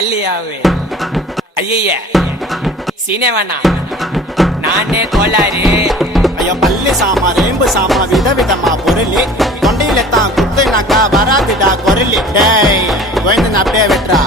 தள்ளியாவே ஐய சீனே வேணாம் நானே கோளாறு. ஐயோ பள்ளி சாமா ரேம்பு சாமா விதவிதமா பொருளி தொண்டையில தான் குத்துனாக்கா வராதுடா குரலி. டேய் கோயந்தன் அப்படியே வெட்டுறா.